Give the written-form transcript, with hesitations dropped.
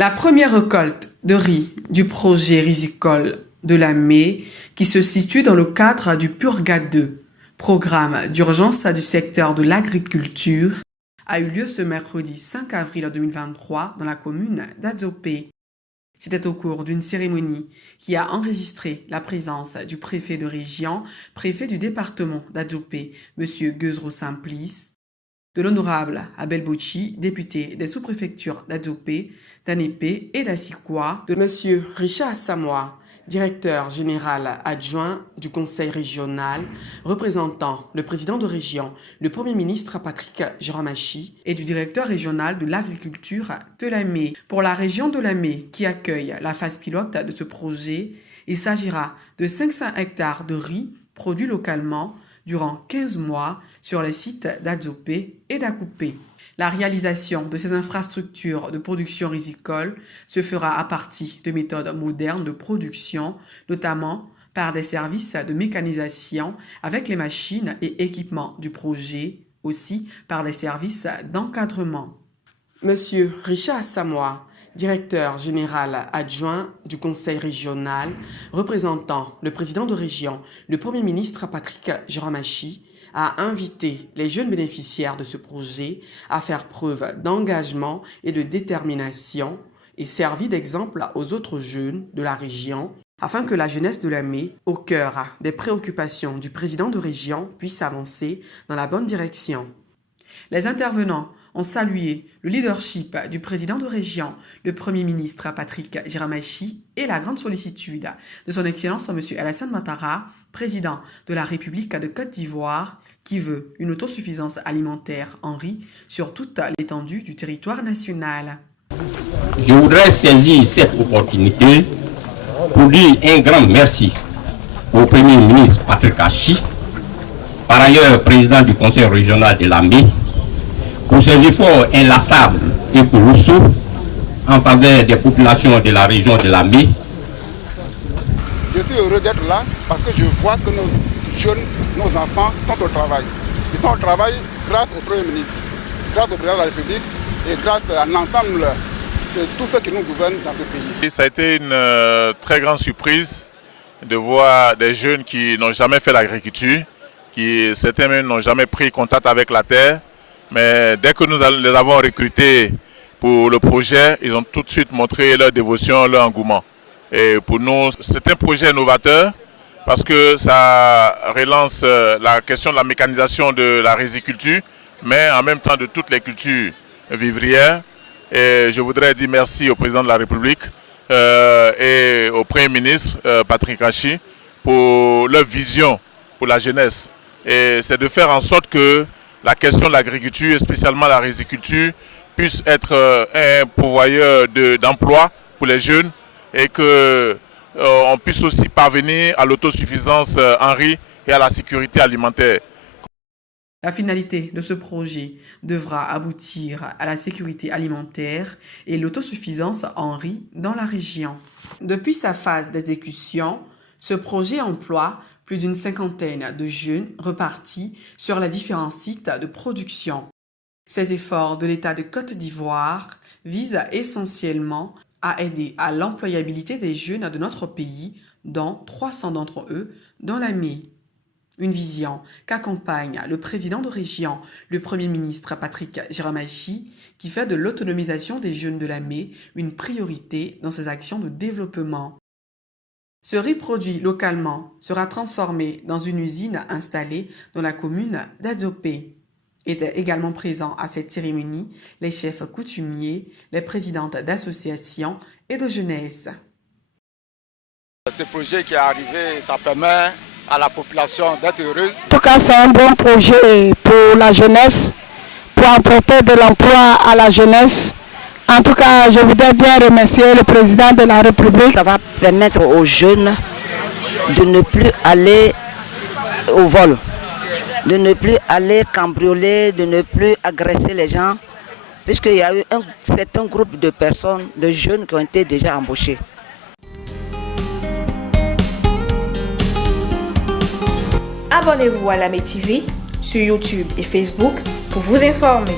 La première récolte de riz du projet risicole de la Mai, qui se situe dans le cadre du PURGA 2, programme d'urgence du secteur de l'agriculture, a eu lieu ce mercredi 5 avril 2023 dans la commune d'Adzopé. C'était au cours d'une cérémonie qui a enregistré la présence du préfet de région, préfet du département d'Adzopé, M. Guezro Simplice, de l'honorable Abel Bouchi, député des sous-préfectures d'Adzopé, d'Anépé et d'Assikwa, de M. Richard Samoa, directeur général adjoint du conseil régional, représentant le président de région, le premier ministre Patrick Jeramachi, et du directeur régional de l'agriculture de la Mai. Pour la région de la Mai, qui accueille la phase pilote de ce projet, il s'agira de 500 hectares de riz produits localement durant 15 mois sur les sites d'Adzopé et d'Akoupé. La réalisation de ces infrastructures de production risicole se fera à partir de méthodes modernes de production, notamment par des services de mécanisation avec les machines et équipements du projet, aussi par des services d'encadrement. Monsieur Richard Samoa, directeur général adjoint du conseil régional, représentant le président de région, le premier ministre Patrick Jeramachi, a invité les jeunes bénéficiaires de ce projet à faire preuve d'engagement et de détermination et servi d'exemple aux autres jeunes de la région afin que la jeunesse de la Mai, au cœur des préoccupations du président de région, puisse avancer dans la bonne direction. Les intervenants ont salué le leadership du président de région, le premier ministre Patrick Jeramachi, et la grande sollicitude de son Excellence M. Alassane Ouattara, président de la République de Côte d'Ivoire, qui veut une autosuffisance alimentaire en riz sur toute l'étendue du territoire national. Je voudrais saisir cette opportunité pour dire un grand merci au premier ministre Patrick Jeramachi, par ailleurs président du conseil régional de la Mai, pour ses efforts inlassables et colossaux en faveur des populations de la région de la Mai. Je suis heureux d'être là parce que je vois que nos jeunes, nos enfants sont au travail. Ils sont au travail grâce au Premier ministre, grâce au président de la République et grâce à l'ensemble de tous ceux qui nous gouvernent dans ce pays. Ça a été une très grande surprise de voir des jeunes qui n'ont jamais fait l'agriculture, qui certains même n'ont jamais pris contact avec la terre. Mais dès que nous les avons recrutés pour le projet, ils ont tout de suite montré leur dévotion, leur engouement. Et pour nous, c'est un projet novateur parce que ça relance la question de la mécanisation de la riziculture, mais en même temps de toutes les cultures vivrières. Et je voudrais dire merci au président de la République et au Premier ministre Patrick Jeramachi pour leur vision pour la jeunesse. Et c'est de faire en sorte que la question de l'agriculture, et spécialement la riziculture, puisse être un pourvoyeur d'emploi pour les jeunes et qu'on puisse aussi parvenir à l'autosuffisance en riz et à la sécurité alimentaire. La finalité de ce projet devra aboutir à la sécurité alimentaire et l'autosuffisance en riz dans la région. Depuis sa phase d'exécution, ce projet emploie plus d'une cinquantaine de jeunes repartis sur les différents sites de production. Ces efforts de l'État de Côte d'Ivoire visent essentiellement à aider à l'employabilité des jeunes de notre pays, dont 300 d'entre eux dans la Mai. Une vision qu'accompagne le président de région, le premier ministre Patrick Jeramachi, qui fait de l'autonomisation des jeunes de la Mai une priorité dans ses actions de développement. Ce riz produit localement sera transformé dans une usine installée dans la commune d'Adzopé. Étaient également présents à cette cérémonie les chefs coutumiers, les présidentes d'associations et de jeunesse. Ce projet qui est arrivé, ça permet à la population d'être heureuse. En tout cas, c'est un bon projet pour la jeunesse, pour apporter de l'emploi à la jeunesse. En tout cas, je voudrais bien remercier le président de la République. Ça va permettre aux jeunes de ne plus aller au vol, de ne plus aller cambrioler, de ne plus agresser les gens, puisqu'il y a eu un certain groupe de personnes, de jeunes qui ont été déjà embauchés. Abonnez-vous à la Mai TV sur YouTube et Facebook pour vous informer.